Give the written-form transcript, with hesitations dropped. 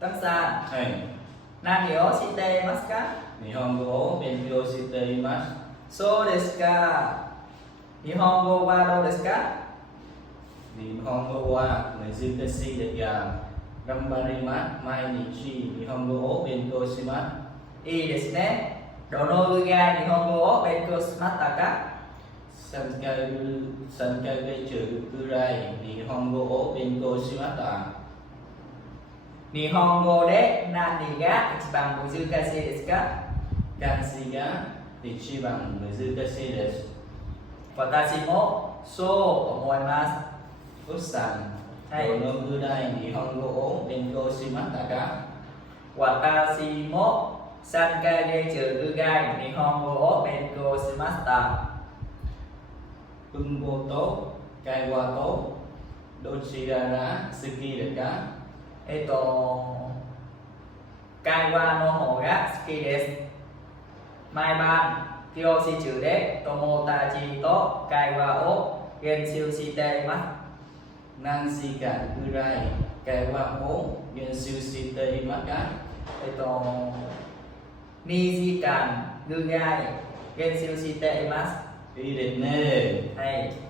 ตั้งซ่านはい。何をしていますか日本語を勉強しています。そうですか日本語はどうですか日本語は難しいですが、頑張ります。毎日日本語を勉強します。いいですねどのぐらい日本語を勉強しましたか3ヶ月ぐらい日本語を勉強しました。日本語で何が一番難しいですか漢字が一番難しいです。私もそう思いますふっさん、どのぐらい日本語を勉強しましたか私も3ヶ月ぐらい日本語を勉強しました文法と会話とどちらが好きですか会話の方が好きです毎晩教師中で友達と会話を練習しています何時間ぐらい会話を練習していますか2時間ぐらい練習していますいいですね。はい